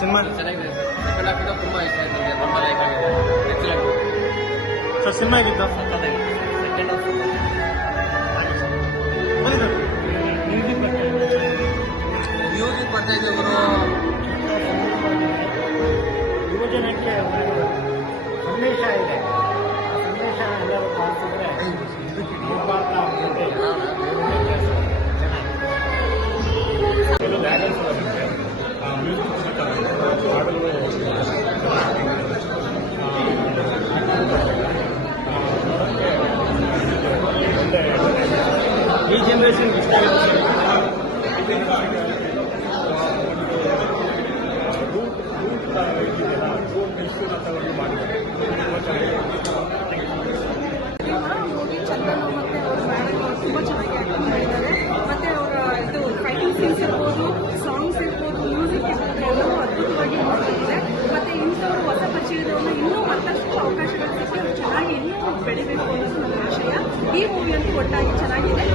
Cinema ಚೆನ್ನಾಗಿದೆ second half ತುಂಬಾ ಇಷ್ಟ ಆಯ್ತು ನನಗೆ ತುಂಬ ಲೈಕ್ ಆಗಿದೆ ಎಕ್ಸಲೆಂಟ್ ಸರ್ ಸಿನಿಮಾ ಹೇಗಿತ್ತು ಸೆಕೆಂಡ್ ಹಾಫ್ ಬನ್ನಿ ಸರ್ ಮ್ಯೂಸಿಕ್ ಬರ್ತಾ ಇದೆ ಗುರು ಯುವಜನಕ್ಕೆ ಒಂದು ಸಂದೇಶ ಇದೆ ಆ ಸಂದೇಶ ಎಲ್ಲರೂ ಪಾಲಿಸಿದ್ರೆ ಬಹುಪಾತ ಈ ಮೂವಿ ಅಂತೂ ಒಟ್ಟಾಗಿ ಚೆನ್ನಾಗಿದೆ.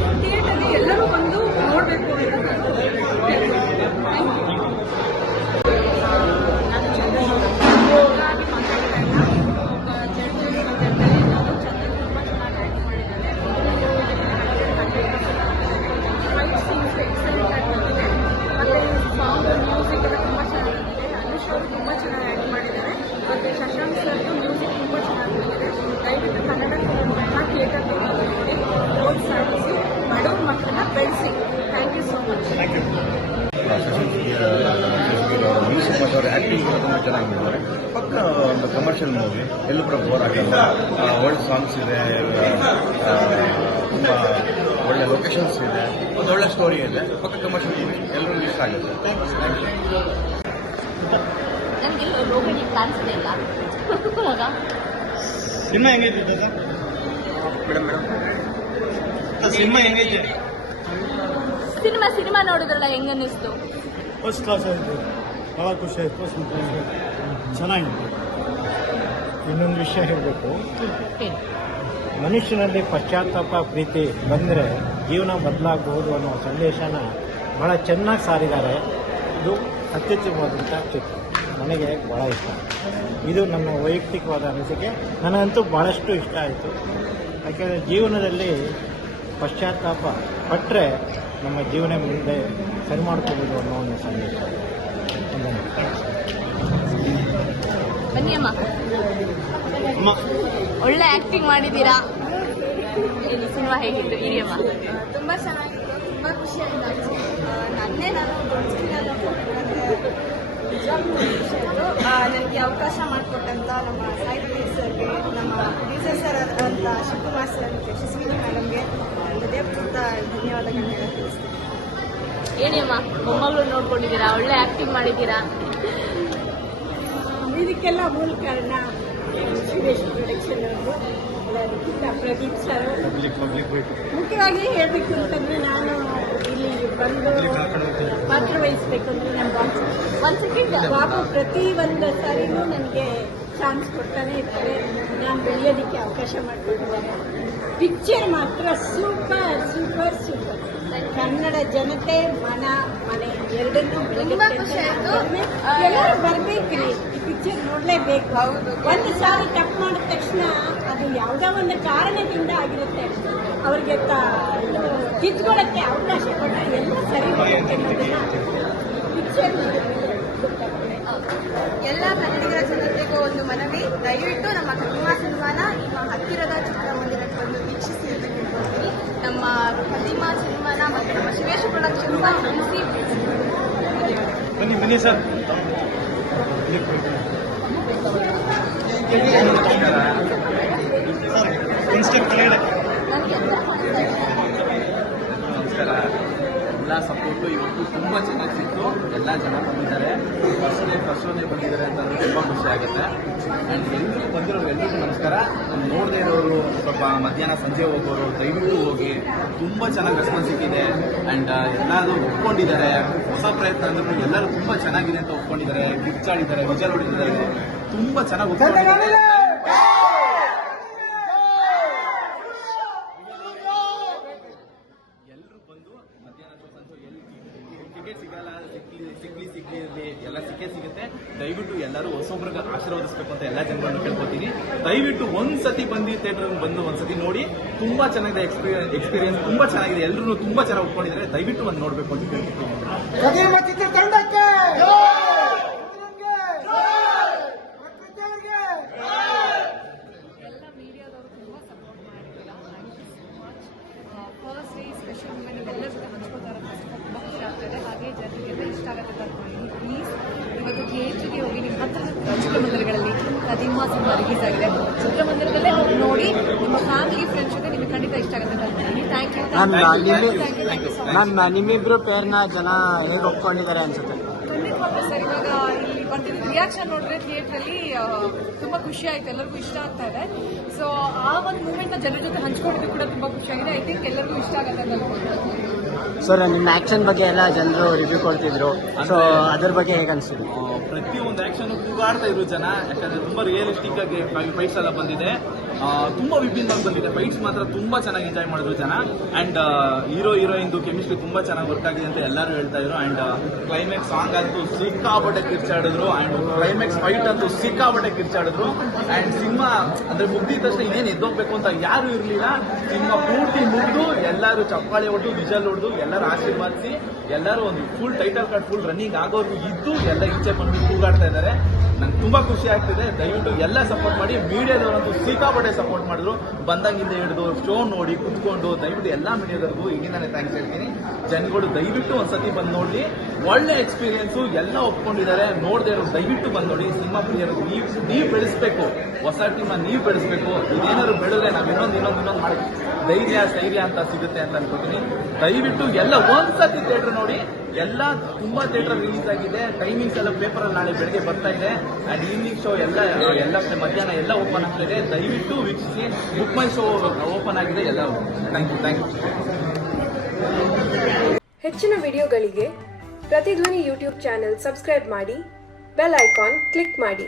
ಅವ್ರ ಆ್ಯಕ್ಟಿಂಗ್ ಕೂಡ ತುಂಬ ಚೆನ್ನಾಗಿ ಮಾಡಿದ್ದಾರೆ. ಪಕ್ಕ ಒಂದು ಕಮರ್ಷಿಯಲ್ ಮೂವಿ ಎಲ್ಲೂ ಕೂಡ ಬೋರ್ ಆಗಲ್ಲ. ಒಳ್ಳೆ ಸಾಂಗ್ಸ್ ಇದೆ ತುಂಬ ಒಳ್ಳೆ ಲೊಕೇಶನ್ಸ್ ಇದೆ. ಒಂದು ಒಳ್ಳೆ ಸ್ಟೋರಿ ಇದೆ. ಪಕ್ಕ ಕಮರ್ಷಿಯಲ್ ಮೂವಿ ಎಲ್ಲರೂ ಇಷ್ಟ ಆಗುತ್ತೆ. ಸಿನಿಮಾ ಹೆಂಗೈತೆ ಸರ್ ಮೇಡಮ್ ಮೇಡಮ್ ಸಿನಿಮಾ ಹೆಂಗೈತೆ? ಸಿನಿಮಾ ಸಿನಿಮಾ ನೋಡಿದ್ರಲ್ಲ ಹೆಂಗನ್ನಿಸ್ತು? ಫಸ್ಟ್ ಕ್ಲಾಸ್ ಆಯಿತು. ಭಾಳ ಖುಷಿ ಆಯಿತು ಸಂತೋಷ ಚೆನ್ನಾಗಿದೆ. ಇನ್ನೊಂದು ವಿಷಯ ಹೇಳಬೇಕು. ಮನುಷ್ಯನಲ್ಲಿ ಪಶ್ಚಾತ್ತಾಪ ಪ್ರೀತಿ ಬಂದರೆ ಜೀವನ ಬದಲಾಗಬಹುದು ಅನ್ನೋ ಸಂದೇಶನ ಭಾಳ ಚೆನ್ನಾಗಿ ಸಾರಿದ್ದಾರೆ. ಇದು ಅತ್ಯುತ್ತಮವಾದಂಥ ಚಿತ್ರ. ನನಗೆ ಭಾಳ ಇಷ್ಟ. ಇದು ನನ್ನ ವೈಯಕ್ತಿಕವಾದ ಅನಿಸಿಕೆ. ನನಗಂತೂ ಭಾಳಷ್ಟು ಇಷ್ಟ ಆಯಿತು. ಯಾಕೆಂದರೆ ಜೀವನದಲ್ಲಿ ಪಶ್ಚಾತ್ತಾಪ ಪಟ್ಟರೆ ನಮ್ಮ ಜೀವನ ಮುಂದೆ ಸರಿ ಮಾಡ್ಕೋಬೋದು ಅನ್ನೋ ಒಂದು ಸಂದೇಶ. ಬನ್ನಿ ಅಮ್ಮ ಅಮ್ಮ ಒಳ್ಳೆ ಆಕ್ಟಿಂಗ್ ಮಾಡಿದ್ದೀರಾ? ಏನು ಸಿನಿಮಾ ಹೇಗಿತ್ತು? ಇರಿ ಅಮ್ಮ ತುಂಬ ಚೆನ್ನಾಗಿತ್ತು. ತುಂಬ ಖುಷಿಯಾಯಿತು. ನನ್ನೇ ನಾನು ಖುಷಿ ಆಯಿತು ನನಗೆ ಅವಕಾಶ ಮಾಡಿಕೊಟ್ಟಂತ ನಮ್ಮ ಸಾಹಿತ್ಯ ಸರ್ಗೆ ನಮ್ಮ ಟೀಚರ್ ಸರ್ ಅಂತ ಶಿವಕುಮಾರ್ ಸರ್ ಯಶಸ್ವಿನಿ ಮೇಡಮ್ಗೆ ಹೃದಯಪೂರ್ವಕ ಧನ್ಯವಾದಗಳನ್ನ ತಿಳಿಸ್ತೀನಿ. ಹೇಳಿ ಅಮ್ಮ ಮೊಮ್ಮಗಳು ನೋಡ್ಕೊಂಡಿದ್ದೀರಾ? ಒಳ್ಳೆ ಆಕ್ಟಿಂಗ್ ಮಾಡಿದ್ದೀರಾ? ಇದಕ್ಕೆಲ್ಲ ಮೂಲ ಕಾರಣ ಸುರೇಶ್ ಪ್ರೊಡಕ್ಷನ್ ಅವರು. ಪ್ರದೀಪ್ ಸರ್ ಮುಖ್ಯವಾಗಿ ಹೇಳಬೇಕು ಅಂತಂದ್ರೆ ನಾನು ಇಲ್ಲಿ ಬಂದು ಪಾತ್ರ ವಹಿಸ್ಬೇಕು ಅಂದ್ರೆ ನಮ್ಮ ಬಾಬು ಒಂದ್ ಸೆಕೆಂಡ್ ಬಾಬು ಪ್ರತಿ ಒಂದು ಸಾರಿನೂ ನನಗೆ ಚಾನ್ಸ್ ಕೊಡ್ತಾನೆ ಇರ್ತಾರೆ. ನಾನು ಬೆಳೆಯೋದಕ್ಕೆ ಅವಕಾಶ ಮಾಡಿಕೊಟ್ಟಿದ್ದಾರೆ ಪಿಕ್ಚರ್ ಮಾತ್ರ ಸೂಪರ್ ಸೂಪರ್ ಸೂಪರ್ ಕನ್ನಡ ಜನತೆ ಮನ ಮನೆ ಎರಡನ್ನೂ ತುಂಬಾ ಖುಷಿ ಆಯ್ತು. ಎಲ್ಲರೂ ಬರ್ಬೇಕ್ರಿ. ಈ ಪಿಕ್ಚರ್ ನೋಡ್ಲೇಬೇಕು. ಹೌದು. ಒಂದು ಸಾರಿ ತಪ್ಪು ಮಾಡಿದ ತಕ್ಷಣ ಅದು ಯಾವುದೋ ಒಂದು ಕಾರಣದಿಂದ ಆಗಿರುತ್ತೆ. ಅವ್ರಿಗೆ ತಿದ್ಕೊಳ್ಳಕ್ಕೆ ಅವಕಾಶ ಕೊಟ್ಟರೆ ಎಲ್ಲ ಸರಿ ಪಿಕ್ಚರ್ ಎಲ್ಲ ಕನ್ನಡಿಗರ ಜನತೆಗೂ ಒಂದು ಮನವಿ. ದಯವಿಟ್ಟು ನಮ್ಮ ಕನ್ನಡ ಸಿನಿಮಾನ ನಿಮ್ಮ ಹತ್ತಿರದ ಚಿತ್ರಮಂದಿರಕ್ಕೆ ಬಂದು ವೀಕ್ಷಿಸಿ ಅಂತ ಕೇಳ್ಕೊಳ್ತೀನಿ. ನಮ್ಮ ಪ್ರತಿಮಾ ಶಿವೇಶ್ ಪ್ರೊಡಕ್ಷನ್ ಉಳಿಸಿ ಬನ್ನಿ ಬನ್ನಿ ಸರ್. ನಮಸ್ಕಾರ. ಎಲ್ಲ ಸಪೋರ್ಟು ಇವತ್ತು ತುಂಬ ಚೆನ್ನಾಗಿ ಎಲ್ಲ ಜನ ಬಂದಿದ್ದಾರೆ. ಫಸ್ಟ್ ಡೇ ಫಸ್ಟ್ ಡೇ ಬಂದಿದ್ದಾರೆ ಅಂತಂದ್ರೆ ತುಂಬ ಖುಷಿ ಆಗುತ್ತೆ. ಆ್ಯಂಡ್ ಎಲ್ಲರೂ ಬಂದಿರೋರು ಎಲ್ಲರಿಗೂ ನಮಸ್ಕಾರ. ನೋಡದೇ ಇರೋರು, ಸ್ವಲ್ಪ ಮಧ್ಯಾಹ್ನ ಸಂಜೆ ಹೋಗೋರು, ದಯವಿಟ್ಟು ಹೋಗಿ. ತುಂಬ ಚೆನ್ನಾಗಿ ರೆಸ್ಪಾನ್ಸ್ ಸಿಕ್ಕಿದೆ. ಆ್ಯಂಡ್ ಎಲ್ಲರೂ ಒಪ್ಕೊಂಡಿದ್ದಾರೆ. ಹೊಸ ಪ್ರಯತ್ನ ಅಂದ್ರೂ ಎಲ್ಲರೂ ತುಂಬ ಚೆನ್ನಾಗಿದೆ ಅಂತ ಒಪ್ಕೊಂಡಿದ್ದಾರೆ. ಗಿಫ್ಟ್ ಆಡಿದ್ದಾರೆ ವಿಚಾರ ಹೊಡಿದ್ದಾರೆ ತುಂಬ ಚೆನ್ನಾಗಿ ಒಪ್ಕೊಂಡಿದ್ದಾರೆ ಎಲ್ಲರೂ ಬಂದು ಮಧ್ಯಾಹ್ನ ಶೋ ಸಂಜೆ ಎಲ್ಲಿ ಟಿಕೆಟ್ ಸಿಗಲ್ಲ ಸಿಕ್ಲಿ ಸಿಗ್ಲಿ ಸಿಗ್ಲಿ ಇರ್ಲಿ ಎಲ್ಲ ಸಿಕ್ಕೇ ಸಿಗುತ್ತೆ ದಯವಿಟ್ಟು ಎಲ್ಲರೂ ಹೊಸೊಬ್ರಿಗೆ ಆಶೀರ್ವದಿಸ್ಬೇಕು ಅಂತ ಎಲ್ಲ ಜನರನ್ನು ಕೇಳ್ಕೊತೀನಿ. ದಯವಿಟ್ಟು ಒಂದ್ಸತಿ ಬಂದಿ ಥಿಯೇಟರ್ ಬಂದು ಒಂದ್ಸತಿ ನೋಡಿ. ತುಂಬಾ ಚೆನ್ನಾಗಿದೆ ಎಕ್ಸ್ಪೀರಿಯನ್ಸ್ ತುಂಬಾ ಚೆನ್ನಾಗಿದೆ. ಎಲ್ಲರೂ ತುಂಬಾ ಚೆನ್ನಾಗಿ ಒಪ್ಕೊಂಡಿದ್ದಾರೆ. ದಯವಿಟ್ಟು ಒಂದು ನೋಡ್ಬೇಕು ಅಂತ ಕೇಳ್ಕೊತೀನಿ ಎಲ್ಲ ಮೀಡಿಯಾದವರು ತುಂಬ ಸಪೋರ್ಟ್ ಮಾಡಿದ್ದೀರಾ thank you so much first day special moment ಇವೆಲ್ಲ ಜೊತೆ ಹಂಚ್ಕೋತಾರೆ ತುಂಬ ಖುಷಿ ಆಗ್ತದೆ ಹಾಗೆ ಜನರಿಗೆಲ್ಲ ಇಷ್ಟ ಆಗುತ್ತೆ ಅಂತ ಅನ್ಕೊಂಡಿದ್ದೀನಿ ಪ್ಲೀಸ್ ಇವತ್ತು ಥಿಯೇಟ್ರಿಗೆ ಹೋಗಿ ನಿಮ್ಮ ಹತ್ರ ಚಿತ್ರಮಂದಿರಗಳಲ್ಲಿ ಕದಿಮ್ಮ ಸಿನಿಮಾ ರಿಲೀಸ್ ಆಗಿದೆ. ಚಿತ್ರಮಂದಿರದಲ್ಲೇ ಹೋಗಿ ನೋಡಿ ನಿಮ್ಮ ಫ್ಯಾಮಿಲಿ ಫ್ರೆಂಡ್ಸ್ ಜೊತೆ ನಿಮಗೆ ಖಂಡಿತ ಇಷ್ಟ ಆಗುತ್ತೆ ಥ್ಯಾಂಕ್ ಯು ಮ್ಯಾಮ್ ನಿಮ್ಮಿಬ್ರು ಪೇರ್ನ ಜನ ಹೇಗೆ ಒಪ್ಕೊಂಡಿದ್ದಾರೆ ಅನ್ಸುತ್ತೆ? ಖಂಡಿತವಾಗ್ಲೂ ಸರ್ ಇವಾಗ ಇಲ್ಲಿ ಬರ್ತಿದ್ದ ರಿಯಾಕ್ಷನ್ ನೋಡಿದ್ರೆ ಥಿಯೇಟ್ರಲ್ಲಿ ತುಂಬಾ ಖುಷಿ ಆಯ್ತು. ಎಲ್ಲರಿಗೂ ಇಷ್ಟ ಆಗ್ತಾ ಇದೆ. ಸೊ ಆ ಒಂದು ಮೂಮೆಂಟ್ನ ಜನರ ಜೊತೆ ಹಂಚ್ಕೊಂಡಿದ್ದು ಕೂಡ ತುಂಬಾ ಖುಷಿ ಆಗಿದೆ. ಐ ಥಿಂಕ್ ಎಲ್ಲರಿಗೂ ಇಷ್ಟ ಆಗುತ್ತೆ ಅಂತ ಅನ್ಕೊಂಡು ಸರ್ ನಿಮ್ಮ ಆಕ್ಷನ್ ಬಗ್ಗೆ ಎಲ್ಲ ಜನರು ರಿವ್ಯೂ ಕೊಡ್ತಿದ್ರು. ಸೊ ಅದ್ರ ಬಗ್ಗೆ ಹೇಗೆ ಅನ್ಸಿದ್ರು ಪ್ರತಿಯೊಂದು ಆಕ್ಷನ್ ಕೂಗಾಡ್ತಾ ಇದ್ರು ಜನ, ಯಾಕಂದ್ರೆ ತುಂಬಾ ರಿಯಲಿಸ್ಟಿಕ್ ಆಗಿ ಫೈಟ್ಸ್ ಎಲ್ಲ ಬಂದಿದೆ. ತುಂಬಾ ವಿಭಿನ್ನವಾಗಿ ಬಂದಿದೆ. ಫೈಟ್ಸ್ ಮಾತ್ರ ತುಂಬಾ ಚೆನ್ನಾಗಿ ಎಂಜಾಯ್ ಮಾಡಿದ್ರು ಜನ. ಅಂಡ್ ಹೀರೋ ಹೀರೋಯಿನ್ದು ಕೆಮಿಸ್ಟ್ರಿ ತುಂಬಾ ಚೆನ್ನಾಗಿ ವರ್ಕ್ ಆಗಿದೆ ಅಂತ ಎಲ್ಲರೂ ಹೇಳ್ತಾ ಇದ್ರು. ಅಂಡ್ ಕ್ಲೈಮ್ಯಾಕ್ಸ್ ಸಾಂಗ್ ಅಂತೂ ಸಿಕ್ಕಾಪಟ್ಟೆ ಕಿರ್ಚಾಡಿದ್ರು. ಅಂಡ್ ಕ್ಲೈಮ್ಯಾಕ್ಸ್ ಫೈಟ್ ಅಂತೂ ಸಿಕ್ಕಾಪಟ್ಟೆ ಕಿರ್ಚಾಡಿದ್ರು. ಅಂಡ್ ಸಿನಿಮಾ, ಅಂದ್ರೆ ಮುಗ್ದಿದ ತಕ್ಷಣ ಇನ್ನೇನು ಎದ್ದೋಗ್ಬೇಕು ಅಂತ ಯಾರು ಇರ್ಲಿಲ್ಲ. ಸಿನಿಮಾ ಪೂರ್ತಿ ಮುಗ್ದು ಎಲ್ಲರೂ ಚಪ್ಪಾಳೆ ಹೊಡೆದು ವಿಜಲ್ ಹೊಡೆದು ಎಲ್ಲರೂ ಆಶೀರ್ವಾದಿಸಿ ಎಲ್ಲರೂ ಒಂದು full title card full running ಆಗೋರ್ಗು ಇದ್ದು ಎಲ್ಲ ಇಚ್ಛೆ ಬಂದು ಕೂಗಾಡ್ತಾ ಇದ್ದಾರೆ. ನಂಗೆ ತುಂಬ ಖುಷಿ ಆಗ್ತಿದೆ. ದಯವಿಟ್ಟು ಎಲ್ಲ ಸಪೋರ್ಟ್ ಮಾಡಿ, ಮೀಡಿಯಾದವರಂತೂ ಸಿಕ್ಕಾಪಟ್ಟೆ ಸಪೋರ್ಟ್ ಮಾಡಿದ್ರು. ಬಂದಾಗಿಂದ ಹಿಡಿದು ಶೋ ನೋಡಿ, ಕುತ್ಕೊಂಡು, ದಯವಿಟ್ಟು ಎಲ್ಲ ಮೀಡಿಯಾದವ್ರಿಗೂ ಈಗಿಂದಾನೆ ಥ್ಯಾಂಕ್ಸ್ ಹೇಳ್ತೀನಿ. ಜನಗಳು ದಯವಿಟ್ಟು ಒಂದ್ಸತಿ ಬಂದು ನೋಡಿ. ಒಳ್ಳೆ ಎಕ್ಸ್ಪೀರಿಯನ್ಸು ಎಲ್ಲ ಒಪ್ಕೊಂಡಿದ್ದಾರೆ. ನೋಡದೆ ಇರೋ ದಯವಿಟ್ಟು ಬಂದು ನೋಡಿ. ಸಿನಿಮಾ ಪ್ರಿಯರು, ನೀವು ನೀವು ಬೆಳೆಸ್ಬೇಕು. ಹೊಸ ಟೀಮ್ನ ನೀವು ಬೆಳೆಸ್ಬೇಕು. ಇದೇನಾದ್ರು ಬೆಳೆದ್ರೆ ನಾವು ಇನ್ನೊಂದು ಇನ್ನೊಂದು ಇನ್ನೊಂದು ಮಾಡಿ. ಧೈರ್ಯ, ಸ್ಥೈರ್ಯ ಅಂತ ಸಿಗುತ್ತೆ ಅಂತ ಅನ್ಕೋತೀನಿ. ದಯವಿಟ್ಟು ಎಲ್ಲ ಒಂದ್ಸತಿ ಥಿಯೇಟರ್ ನೋಡಿ. ಎಲ್ಲ ತುಂಬಾ ಥಿಯೇಟರ್ ರಿಲೀಸ್ ಆಗಿದೆ. ಟೈಮಿಂಗ್ಸ್ ಎಲ್ಲ ಪೇಪರ್ ಅಲ್ಲಿ ನಾಳೆ ಬೆಳಿಗ್ಗೆ ಬರ್ತಾ ಇದೆ. ಅಂಡ್ ಈವ್ನಿಂಗ್ ಶೋ ಎಲ್ಲ ಎಲ್ಲ ಮಧ್ಯಾಹ್ನ ಎಲ್ಲ ಓಪನ್ ಆಗ್ತಾ ಇದೆ. ದಯವಿಟ್ಟು ವೀಕ್ಷಿಸಿ ಬುಕ್ ಮೈ ಶೋ ಓಪನ್ ಆಗಿದೆ ಎಲ್ಲ ಥ್ಯಾಂಕ್ ಯು ಥ್ಯಾಂಕ್ ಯು ಹೆಚ್ಚಿನ ವಿಡಿಯೋಗಳಿಗೆ ಪ್ರತಿಧ್ವನಿ ಯೂಟ್ಯೂಬ್ ಚಾನೆಲ್ ಸಬ್ಸ್ಕ್ರೈಬ್ ಮಾಡಿ ಬೆಲ್ ಐಕಾನ್ ಕ್ಲಿಕ್ ಮಾಡಿ.